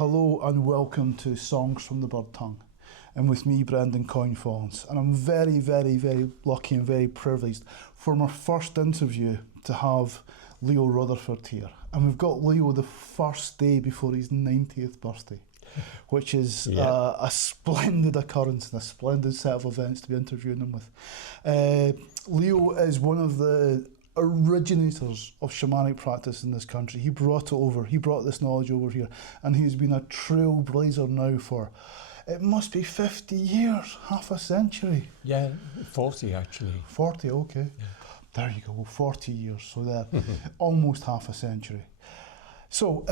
hello and welcome to Songs from the Bird Tongue, and with me, Brendan Coyne-Fawns. And I'm very, very, very lucky and very privileged for my first interview to have Leo Rutherford here. And we've got Leo the first day before his 90th birthday, which is a splendid occurrence and a splendid set of events to be interviewing him with. Leo is one of the originators of shamanic practice in this country. He brought it over, he brought this knowledge over here, and he's been a trailblazer now for, it must be 50 years, half a century. Yeah, 40 actually. 40, okay. Yeah. There you go, 40 years, so there, almost half a century. So,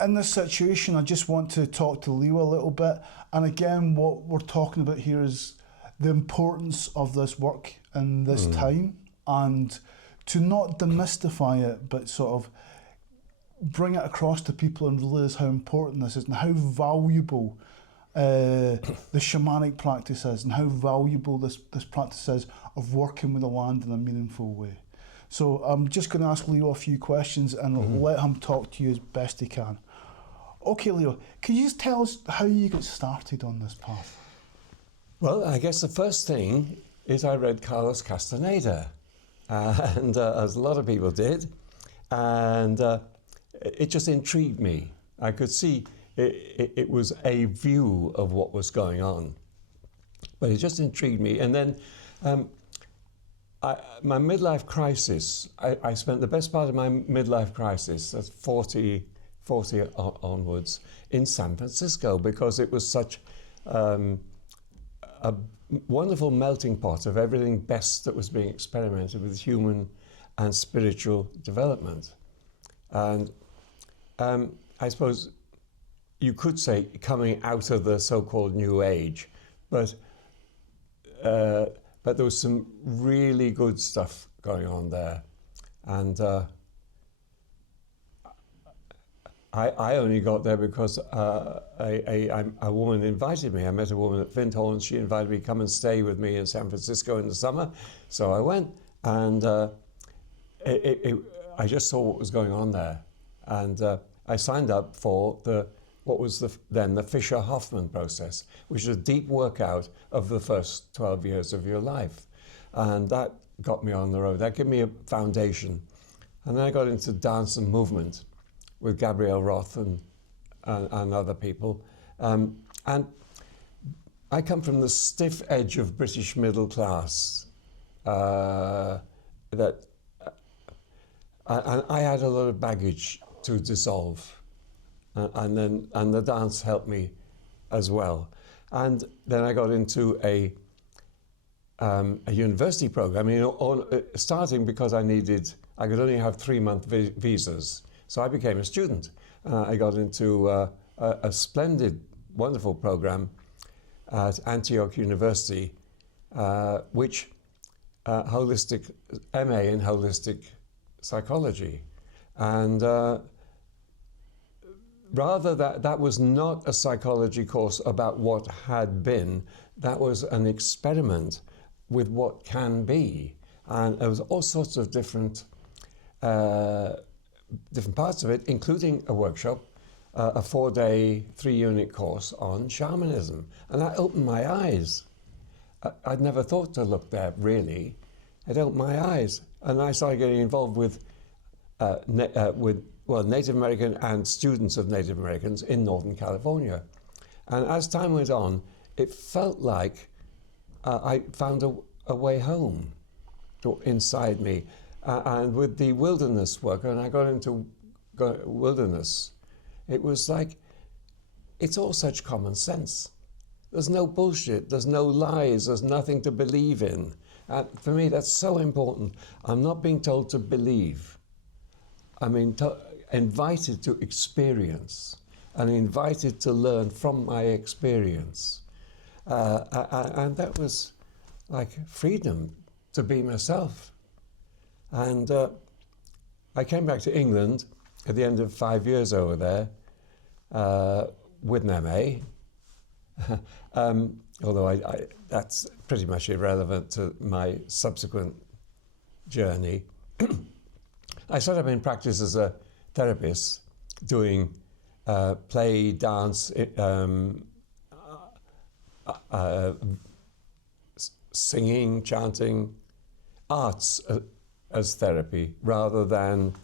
in this situation, I just want to talk to Leo a little bit, and again, what we're talking about here is the importance of this work in this time, and to not demystify it, but sort of bring it across to people and realize how important this is and how valuable the shamanic practice is and how valuable this practice is of working with the land in a meaningful way. So I'm just going to ask Leo a few questions and let him talk to you as best he can. Okay, Leo, can you just tell us how you got started on this path? Well, I guess the first thing is I read Carlos Castaneda, and as a lot of people did, and it just intrigued me. I could see it was a view of what was going on, but it just intrigued me. And then my midlife crisis, I spent the best part of my midlife crisis, that's 40 onwards, in San Francisco, because it was such a wonderful melting pot of everything best that was being experimented with human and spiritual development. And I suppose you could say coming out of the so-called New Age, but there was some really good stuff going on there. And I only got there because a woman invited me. I met a woman at Findhorn, and she invited me to come and stay with me in San Francisco in the summer. So I went, and I just saw what was going on there. And I signed up for what was then the Fisher-Hoffman process, which is a deep workout of the first 12 years of your life. And that got me on the road. That gave me a foundation. And then I got into dance and movement with Gabrielle Roth and other people. And I come from the stiff edge of British middle class. And I had a lot of baggage to dissolve. And the dance helped me as well. And then I got into a university program, starting because I could only have 3-month visas. So I became a student. I got into a splendid, wonderful program at Antioch University, which holistic MA in holistic psychology, and rather that was not a psychology course about what had been. That was an experiment with what can be, and there was all sorts of different parts of it, including a workshop, a 4-day, 3-unit course on shamanism. And that opened my eyes. I'd never thought to look there, really. It opened my eyes. And I started getting involved with Native American and students of Native Americans in Northern California. And as time went on, it felt like I found a way home inside me. And with the wilderness work, and I got into wilderness, it was like, it's all such common sense. There's no bullshit, there's no lies, there's nothing to believe in. And for me, that's so important. I'm not being told to believe. I'm invited to experience and invited to learn from my experience. And that was like freedom to be myself. And I came back to England at the end of 5 years over there with an MA, although that's pretty much irrelevant to my subsequent journey. I set up in practice as a therapist, doing play, dance, singing, chanting, arts as therapy rather than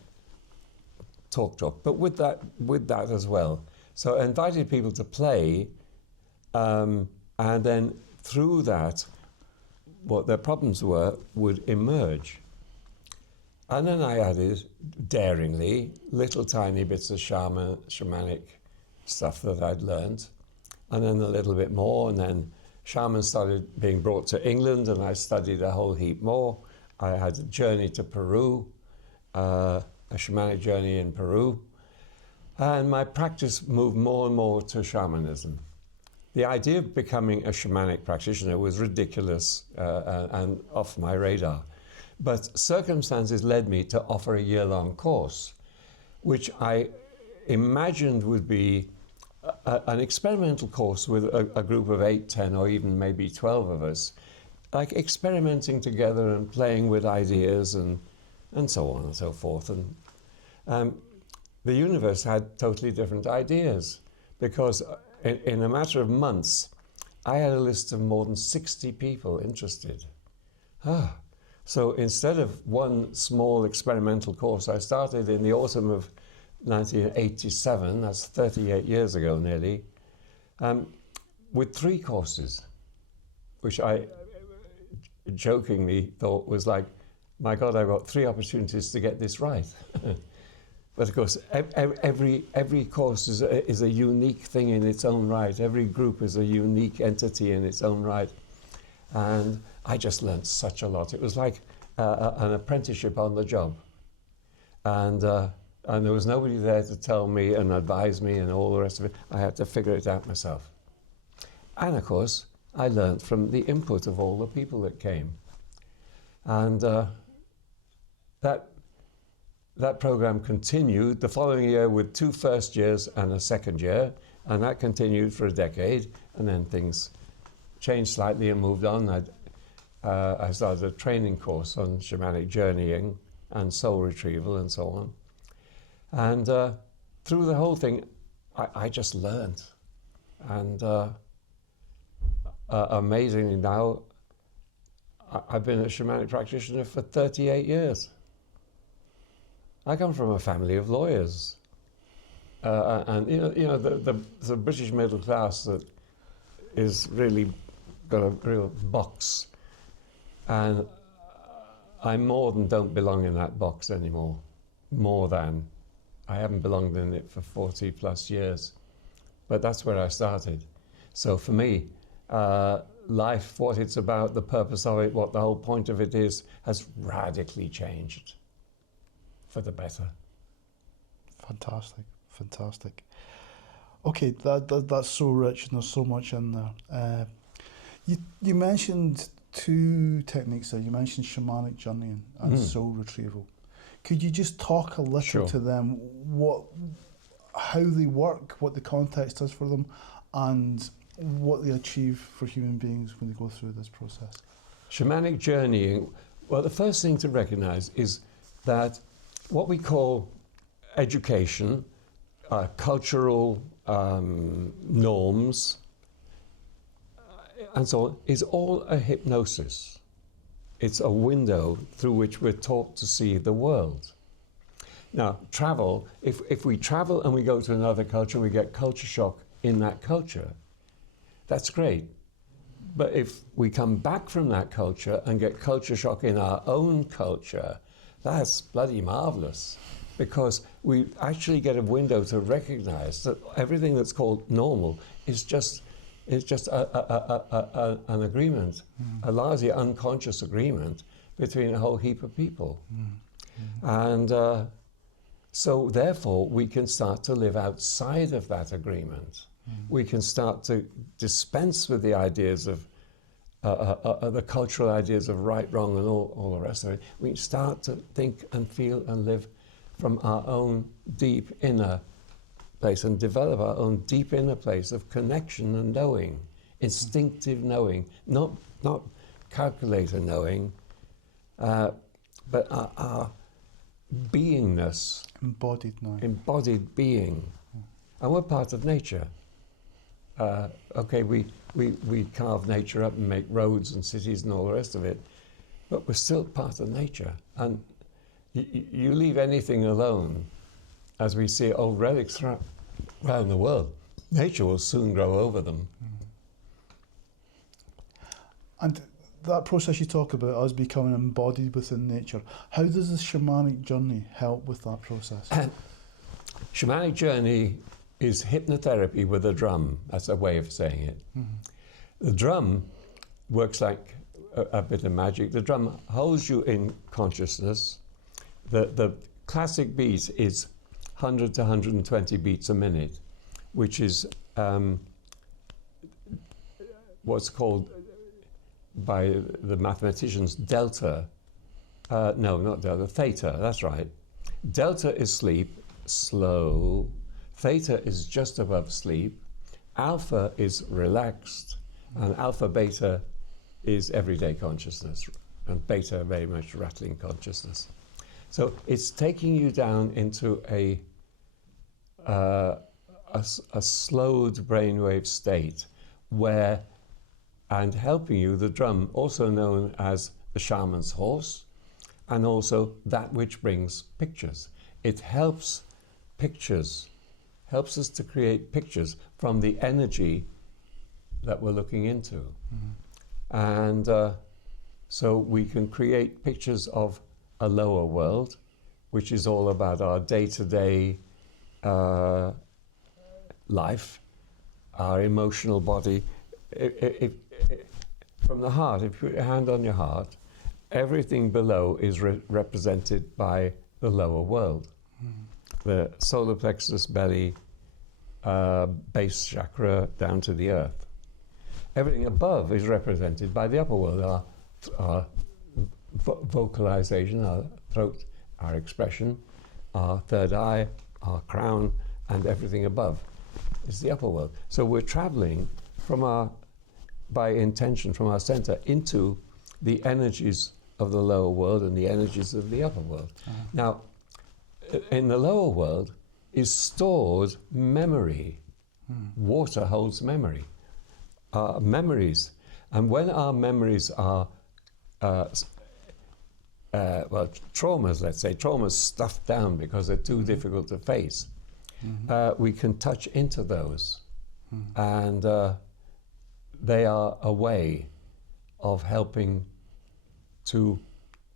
talk, but with that as well. So I invited people to play, and then through that, what their problems were would emerge. And then I added, daringly, little tiny bits of shamanic stuff that I'd learned, and then a little bit more, and then shamans started being brought to England, and I studied a whole heap more. I had a journey to Peru, a shamanic journey in Peru, and my practice moved more and more to shamanism. The idea of becoming a shamanic practitioner was ridiculous and off my radar. But circumstances led me to offer a year-long course, which I imagined would be an experimental course with a group of 8, 10, or even maybe 12 of us, like experimenting together and playing with ideas and so on and so forth. And the universe had totally different ideas, because in a matter of months, I had a list of more than 60 people interested. So instead of one small experimental course, I started in the autumn of 1987, that's 38 years ago nearly, with 3 courses, which I jokingly thought was like, my God, I've got 3 opportunities to get this right. But of course, every course is a unique thing in its own right. Every group is a unique entity in its own right. And I just learned such a lot. It was like an apprenticeship on the job. And there was nobody there to tell me and advise me and all the rest of it. I had to figure it out myself. And of course, I learned from the input of all the people that came. And that program continued the following year with 2 first years and a second year, and that continued for a decade, and then things changed slightly and moved on. I started a training course on shamanic journeying and soul retrieval and so on. And through the whole thing, I just learned. And amazingly now, I've been a shamanic practitioner for 38 years. I come from a family of lawyers, and the British middle class that is really got a real box, and I more than don't belong in that box anymore. More than I haven't belonged in it for 40 plus years, but that's where I started. So for me, life, what it's about, the purpose of it, what the whole point of it is, has radically changed. For the better. Fantastic, fantastic. Okay, that's so rich and there's so much in there. You mentioned 2 techniques there. You mentioned shamanic journeying and soul retrieval. Could you just talk a little to them, how they work, what the context is for them, and what they achieve for human beings when they go through this process? Shamanic journeying, well, the first thing to recognize is that what we call education, cultural norms, and so on, is all a hypnosis. It's a window through which we're taught to see the world. Now, travel, if we travel and we go to another culture, we get culture shock in that culture, that's great. But if we come back from that culture and get culture shock in our own culture, that's bloody marvelous, because we actually get a window to recognize that everything that's called normal is just an agreement, a largely unconscious agreement between a whole heap of people. And so therefore we can start to live outside of that agreement. We can start to dispense with the ideas of the cultural ideas of right, wrong, and all the rest of it. We start to think and feel and live from our own deep inner place and develop our own deep inner place of connection and knowing, instinctive knowing, not calculator knowing, but our beingness. Embodied knowing. Embodied being. and we're part of nature. Okay, we carve nature up and make roads and cities and all the rest of it, but we're still part of nature. And you leave anything alone, as we see old relics around the world, nature will soon grow over them. And that process you talk about, us becoming embodied within nature, how does the shamanic journey help with that process? Shamanic journey is hypnotherapy with a drum. That's a way of saying it. The drum works like a bit of magic. The drum holds you in consciousness. The classic beat is 100 to 120 beats a minute, which is what's called by the mathematicians delta. No, not delta, theta, that's right. Delta is sleep, slow. Theta is just above sleep. Alpha is relaxed. And alpha beta is everyday consciousness. And beta very much rattling consciousness. So it's taking you down into a slowed brainwave state where, and helping you, the drum, also known as the shaman's horse, and also that which brings pictures. It helps us to create pictures from the energy that we're looking into. And so we can create pictures of a lower world, which is all about our day-to-day life, our emotional body. From the heart, if you put your hand on your heart, everything below is represented by the lower world. The solar plexus, belly, base chakra, down to the earth. Everything above is represented by the upper world, our vocalization, our throat, our expression, our third eye, our crown, and everything above is the upper world. So we're traveling by intention from our center into the energies of the lower world and the energies of the upper world. Now, in the lower world is stored memory. Water holds memory. Memories. And when our memories are, traumas, let's say, traumas stuffed down because they're too difficult to face, we can touch into those. And they are a way of helping to,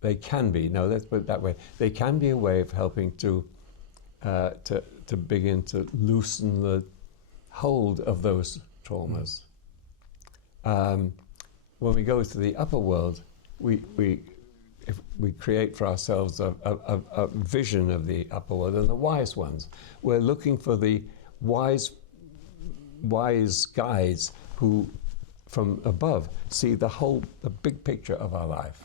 they can be, no, let's put it that way, they can be a way of helping to begin to loosen the hold of those traumas. When we go to the upper world, if we create for ourselves a vision of the upper world and the wise ones. We're looking for the wise guides who, from above, see the big picture of our life.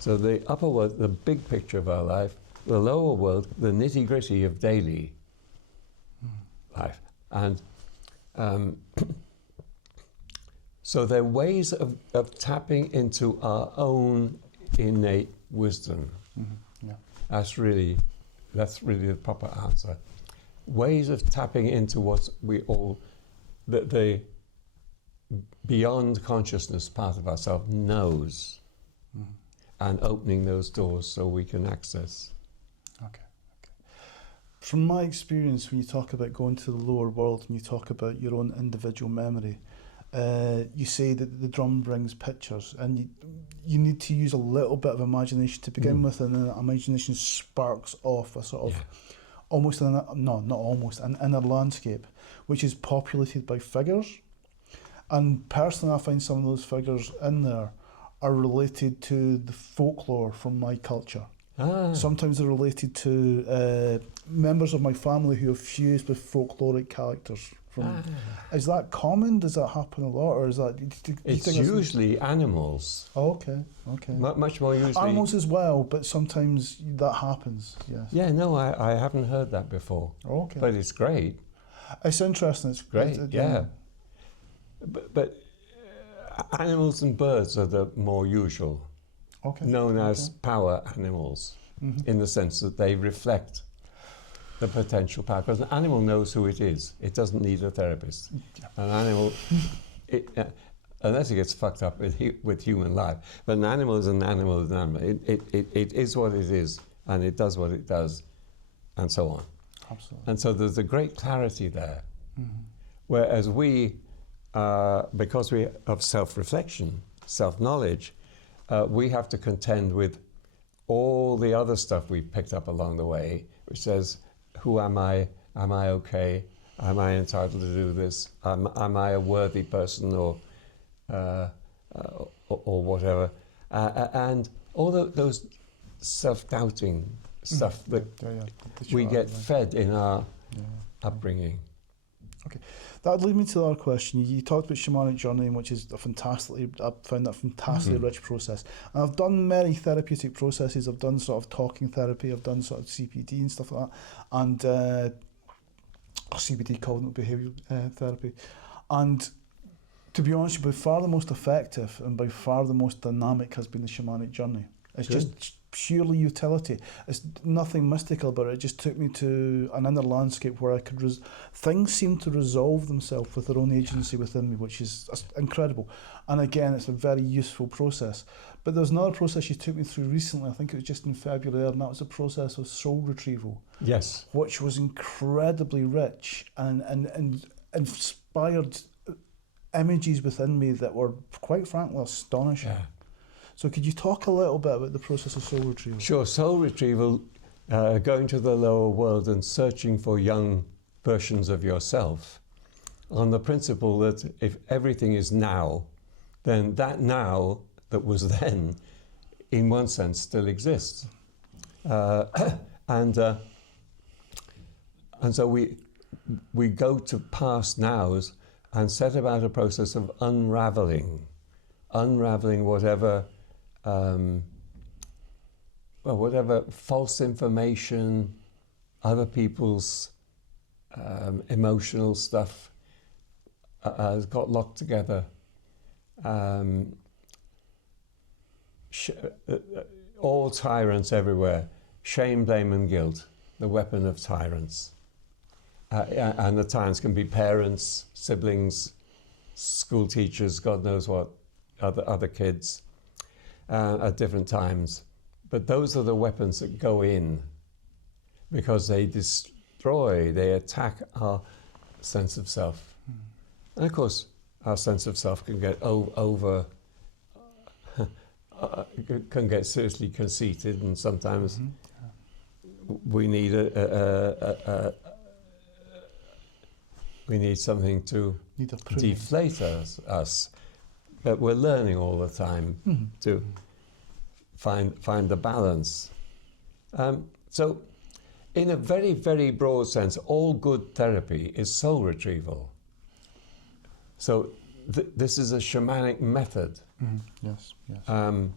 So the upper world, the big picture of our life, the lower world, the nitty-gritty of daily life. And so there are ways of tapping into our own innate wisdom. Yeah. That's really the proper answer. Ways of tapping into what we all, the beyond consciousness part of ourselves knows, and opening those doors so we can access. Okay. From my experience, when you talk about going to the lower world and you talk about your own individual memory, you say that the drum brings pictures, and you need to use a little bit of imagination to begin with, and then imagination sparks off a sort of an inner landscape, which is populated by figures. And personally, I find some of those figures in there are related to the folklore from my culture. Sometimes they're related to members of my family who have fused with folkloric characters. Is that common? Does that happen a lot, or is that? It's usually animals. Oh, okay. Much more usually. Animals as well, but sometimes that happens. Yes. Yeah, no, I haven't heard that before. Okay. But it's great. It's interesting. It's great. Yeah. But animals and birds are the more usual. Okay. Known as power animals, in the sense that they reflect the potential power, because an animal knows who it is. It doesn't need a therapist. An animal, unless it gets fucked up with human life, but an animal is an animal is an animal. It is what it is, and it does what it does, and so on. Absolutely. And so there's a great clarity there. Whereas we, because we have self-reflection, self-knowledge, we have to contend with all the other stuff we've picked up along the way, which says, who am I? Am I okay? Am I entitled to do this? Am I a worthy person or whatever? And all those self-doubting stuff that we get fed in our upbringing. Okay, that leads me to the other question. You talked about shamanic journeying, which is I've found that a fantastically rich process. And I've done many therapeutic processes. I've done sort of talking therapy. I've done sort of CPD and stuff like that, and CBD, cognitive behavioural therapy. And to be honest, by far the most effective and by far the most dynamic has been the shamanic journey. It's just purely utility. It's nothing mystical about it. It just took me to an inner landscape where I could things seem to resolve themselves with their own agency within me, which is incredible. And again, it's a very useful process. But there's another process you took me through recently. I think it was just in February, and that was a process of soul retrieval. Yes. Which was incredibly rich and inspired images within me that were, quite frankly, astonishing. Yeah. So could you talk a little bit about the process of soul retrieval? Sure. Soul retrieval, going to the lower world and searching for young versions of yourself on the principle that if everything is now, then that now that was then, in one sense, still exists. And so we go to past nows and set about a process of unraveling whatever whatever false information, other people's emotional stuff has got locked together. All tyrants everywhere, shame, blame and guilt, the weapon of tyrants. And the tyrants can be parents, siblings, school teachers, God knows what, other kids at different times. But those are the weapons that go in because they destroy, they attack our sense of self. And of course, our sense of self can get can get seriously conceited, and sometimes we need we need something to deflate us. But we're learning all the time to find the balance. So, in a very, very broad sense, all good therapy is soul retrieval. So, this is a shamanic method. Yes. And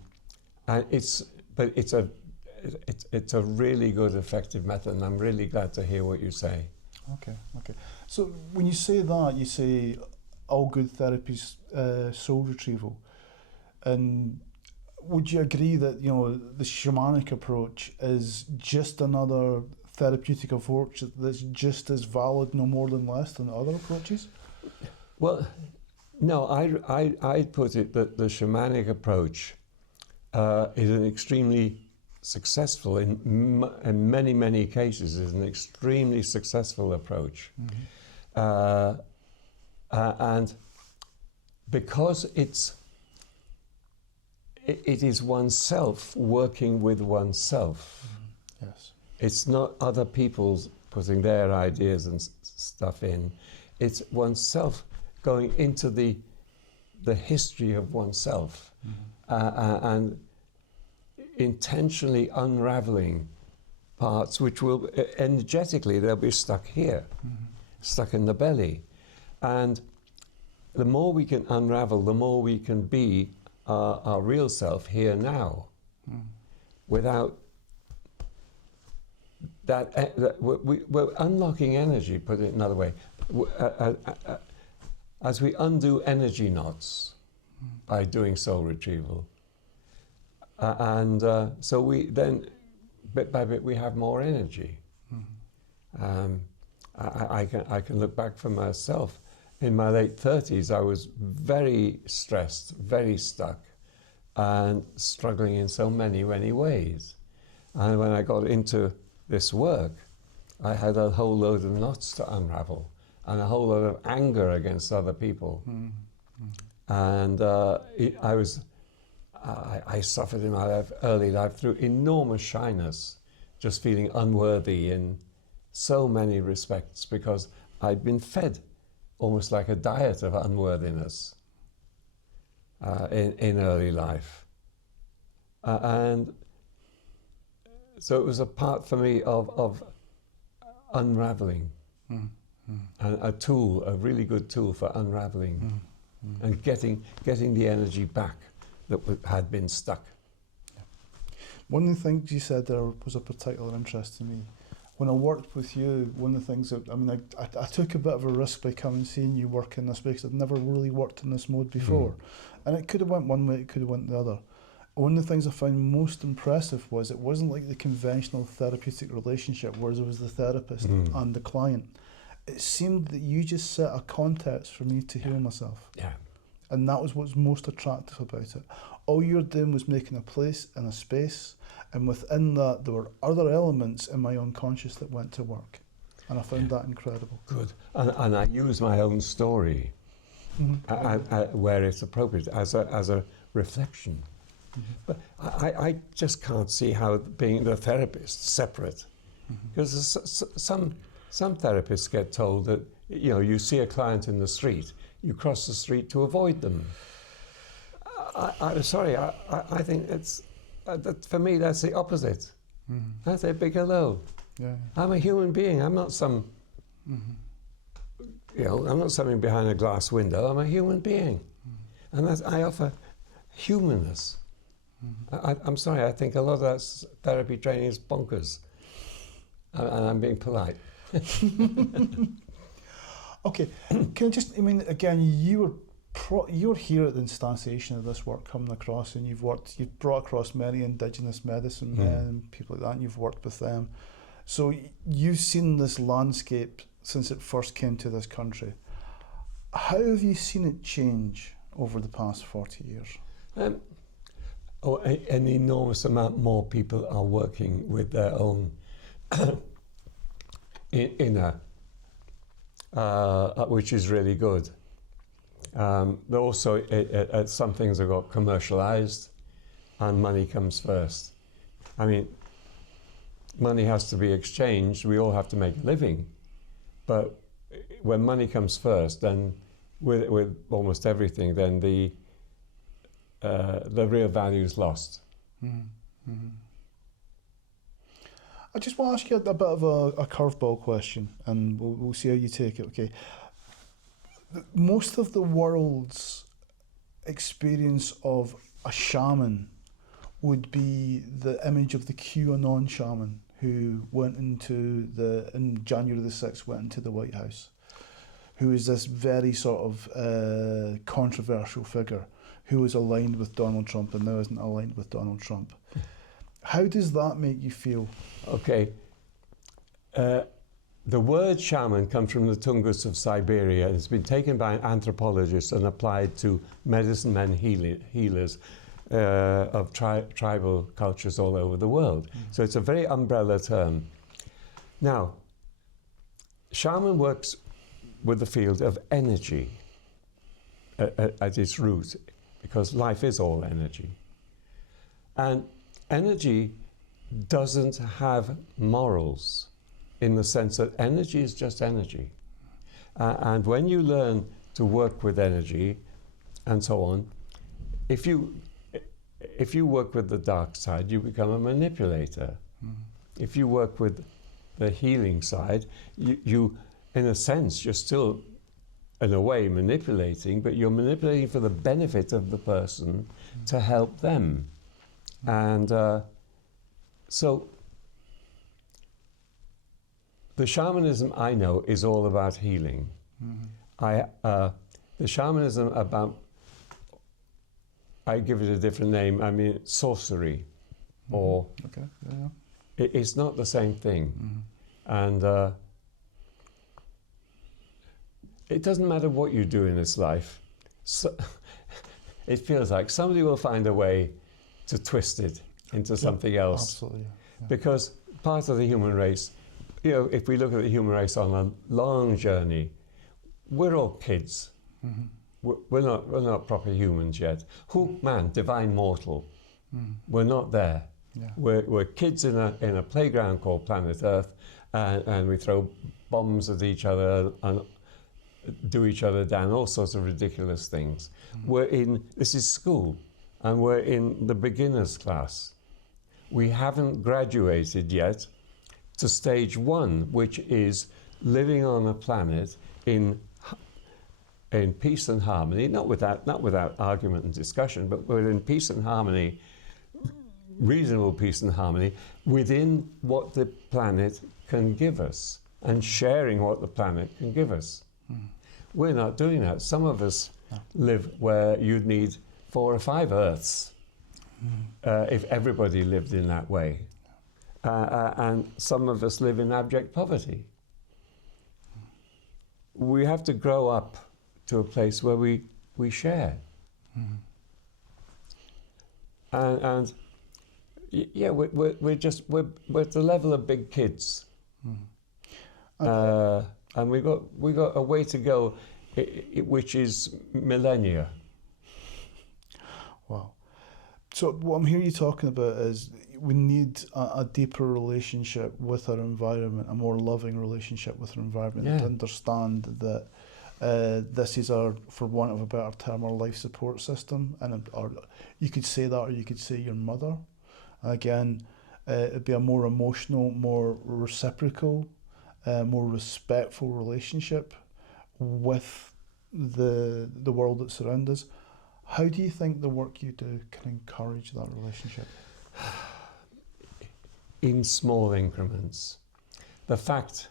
it's a really good, effective method, and I'm really glad to hear what you say. Okay. So when you say that, you say all good therapies, soul retrieval, and would you agree that the shamanic approach is just another therapeutic approach that's just as valid, no more than less, than other approaches? Well, no, I'd put it that the shamanic approach is an extremely successful, in many, many cases, is an extremely successful approach. And because it is oneself working with oneself. Yes. It's not other people's putting their ideas and stuff in. It's oneself going into the history of oneself and intentionally unraveling parts which will energetically they'll be stuck here, stuck in the belly. And the more we can unravel, the more we can be our real self here now, without that. We're unlocking energy. Put it another way, as we undo energy knots by doing soul retrieval, and so we then, bit by bit, we have more energy, I can look back for myself. In my late 30s, I was very stressed, very stuck, and struggling in so many, many ways. And when I got into this work, I had a whole load of knots to unravel and a whole lot of anger against other people. And I suffered in my early life through enormous shyness, just feeling unworthy in so many respects, because I'd been fed almost like a diet of unworthiness in early life. And so it was a part for me of unraveling, and a tool, a really good tool for unraveling, and getting the energy back that had been stuck. One of the things you said there was of particular interest to me. When I worked with you, one of the things that, I mean, I took a bit of a risk by coming and seeing you work in this because I'd never really worked in this mode before. And it could have went one way, it could have went the other. One of the things I found most impressive was it wasn't like the conventional therapeutic relationship where there was the therapist and the client. It seemed that you just set a context for me to heal myself. Yeah. And that was what's most attractive about it. All you're doing was making a place and a space, and within that there were other elements in my unconscious that went to work. And I found that incredible. Good. And I use my own story where it's appropriate as a reflection. But I just can't see how being the therapist separate. Because some therapists get told that, you know, you see a client in the street, you cross the street to avoid them. I'm sorry, I think it's, for me, that's the opposite. I say, big hello. Yeah. I'm a human being. I'm not some, you know, I'm not something behind a glass window. I'm a human being. And I offer humanness. I'm sorry, I think a lot of that therapy training is bonkers. And I'm being polite. Okay, can I just, I mean, again, you're here at the instantiation of this work coming across, and you've brought across many Indigenous medicine men and people like that, and you've worked with them. So you've seen this landscape since it first came to this country. How have you seen it change over the past 40 years? An enormous amount more people are working with their own inner, which is really good. Also, some things have got commercialized, and money comes first. I mean, money has to be exchanged. We all have to make a living, but when money comes first, then with almost everything, then the real value is lost. I just want to ask you a bit of a curveball question, and we'll see how you take it. Okay. Most of the world's experience of a shaman would be the image of the QAnon shaman who went in January the 6th, went into the White House, who is this very sort of controversial figure who was aligned with Donald Trump and now isn't aligned with Donald Trump. How does that make you feel? Okay. The word shaman comes from the Tungus of Siberia. It's been taken by anthropologists and applied to medicine men healers of tribal cultures all over the world. So it's a very umbrella term. Now, shaman works with the field of energy at its root, because life is all energy. And energy doesn't have morals, in the sense that energy is just energy. And when you learn to work with energy and so on, if you work with the dark side, you become a manipulator. If you work with the healing side, you in a sense, you're still, in a way, manipulating, but you're manipulating for the benefit of the person to help them. And so the shamanism I know is all about healing. The shamanism about, I give it a different name, I mean sorcery, or Okay. Yeah. it's not the same thing. And it doesn't matter what you do in this life. So it feels like somebody will find a way to twist it into something else. Absolutely. Yeah. Because part of the human race, you know, if we look at the human race on a long journey, we're all kids. Mm-hmm. We're not proper humans yet. Man, divine mortal. We're not there. Yeah. We're kids in a playground called planet Earth, and we throw bombs at each other and do each other down, all sorts of ridiculous things. This is school, and we're in the beginners class. We haven't graduated yet to stage 1, which is living on a planet in peace and harmony, not without argument and discussion, but we're in peace and harmony, reasonable peace and harmony, within what the planet can give us, and sharing what the planet can give us. We're not doing that. Some of us live where you'd need 4 or 5 Earths if everybody lived in that way. And some of us live in abject poverty. We have to grow up to a place where we share. And yeah, we're at the level of big kids. And we got a way to go, which is millennia. Wow. So what I'm hearing you talking about is we need a deeper relationship with our environment, a more loving relationship with our environment, to understand that this is our, for want of a better term, our life support system. And or you could say that, or you could say your mother. Again, it'd be a more emotional, more reciprocal, more respectful relationship with the world that surrounds us. How do you think the work you do can encourage that relationship? In small increments. The fact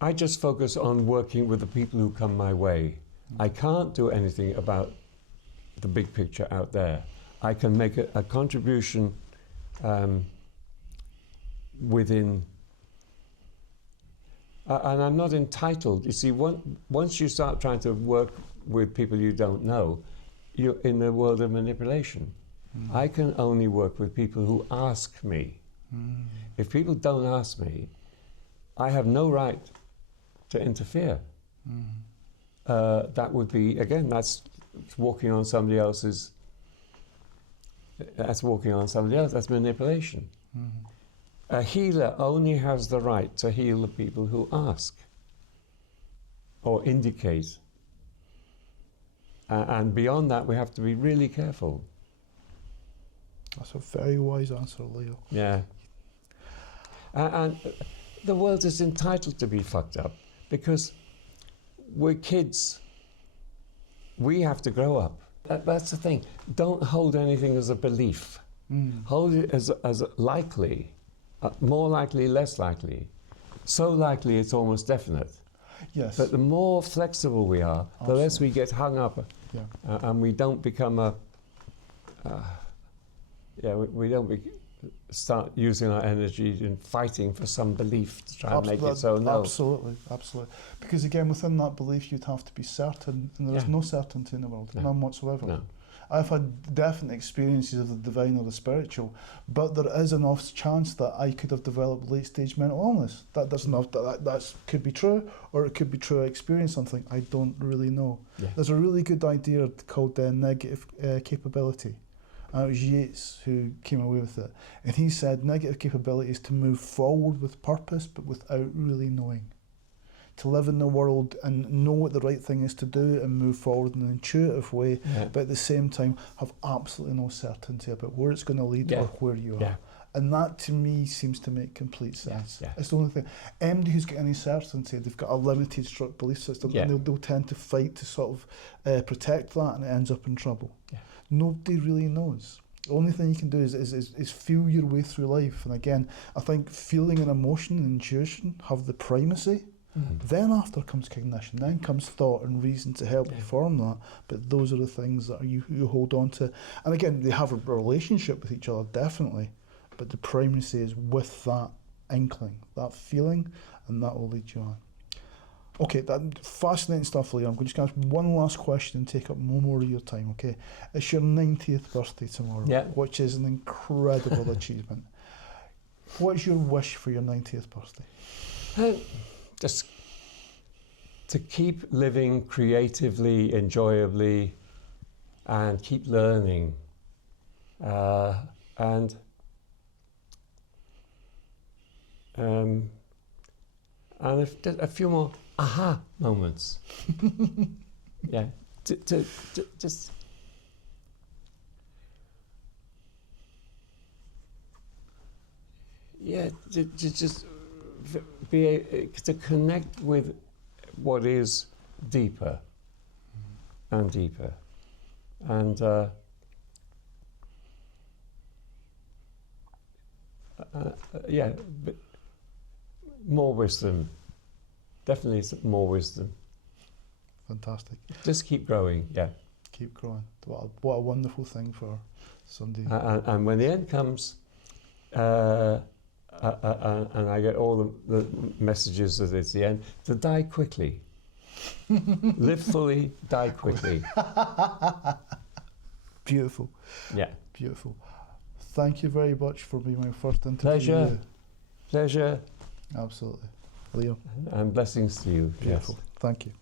I just focus on working with the people who come my way. I can't do anything about the big picture out there. I can make a contribution within, and I'm not entitled. You see, once you start trying to work with people you don't know, you're in the world of manipulation. I can only work with people who ask me. If people don't ask me, I have no right to interfere. That would be, again, that's walking on somebody else's, that's manipulation. A healer only has the right to heal the people who ask or indicate. And beyond that, we have to be really careful. That's a very wise answer, Leo. Yeah. And the world is entitled to be fucked up because we're kids. We have to grow up. That's the thing. Don't hold anything as a belief. Hold it as likely, more likely, less likely. So likely it's almost definite. Yes. But the more flexible we are, the less we get hung up, and we don't become start using our energy in fighting for some belief to try and make it so. No. Absolutely. Because again, within that belief, you'd have to be certain, and there's no certainty in the world, none whatsoever. No. I've had definite experiences of the divine or the spiritual, but there is an off chance that I could have developed late-stage mental illness. That could be true, or it could be true I experienced something. I don't really know. Yeah. There's a really good idea called negative capability. It was Yates who came away with it. And he said negative capability is to move forward with purpose, but without really knowing. To live in the world and know what the right thing is to do and move forward in an intuitive way, but at the same time have absolutely no certainty about where it's going to lead or where you are. And that to me seems to make complete sense. It's the only thing. Anybody who's got any certainty, they've got a limited struck belief system, and they'll tend to fight to sort of protect that, and it ends up in trouble. Nobody really knows. The only thing you can do is feel your way through life. And again, I think feeling and emotion and intuition have the primacy. Then after comes cognition, then comes thought and reason to help you form that. But those are the things that you hold on to. And again, they have a relationship with each other, definitely. But the primacy is with that inkling, that feeling, and that will lead you on. Okay, that fascinating stuff, Leo. I'm just going to ask one last question and take up no more of your time, okay? It's your 90th birthday tomorrow, which is an incredible achievement. What's your wish for your 90th birthday? Just to keep living creatively, enjoyably, and keep learning. And a few more aha moments. Yeah, to just just to connect with what is deeper and deeper, and but more wisdom. Definitely more wisdom. Fantastic. Just keep growing, yeah. Keep growing. What a wonderful thing for somebody. And when the end comes, and I get all the messages that it's the end, to die quickly. Live fully, die quickly. Beautiful. Yeah. Beautiful. Thank you very much for being my first interview. Pleasure. Absolutely. Leo. And blessings to you. Beautiful. Yes. Thank you.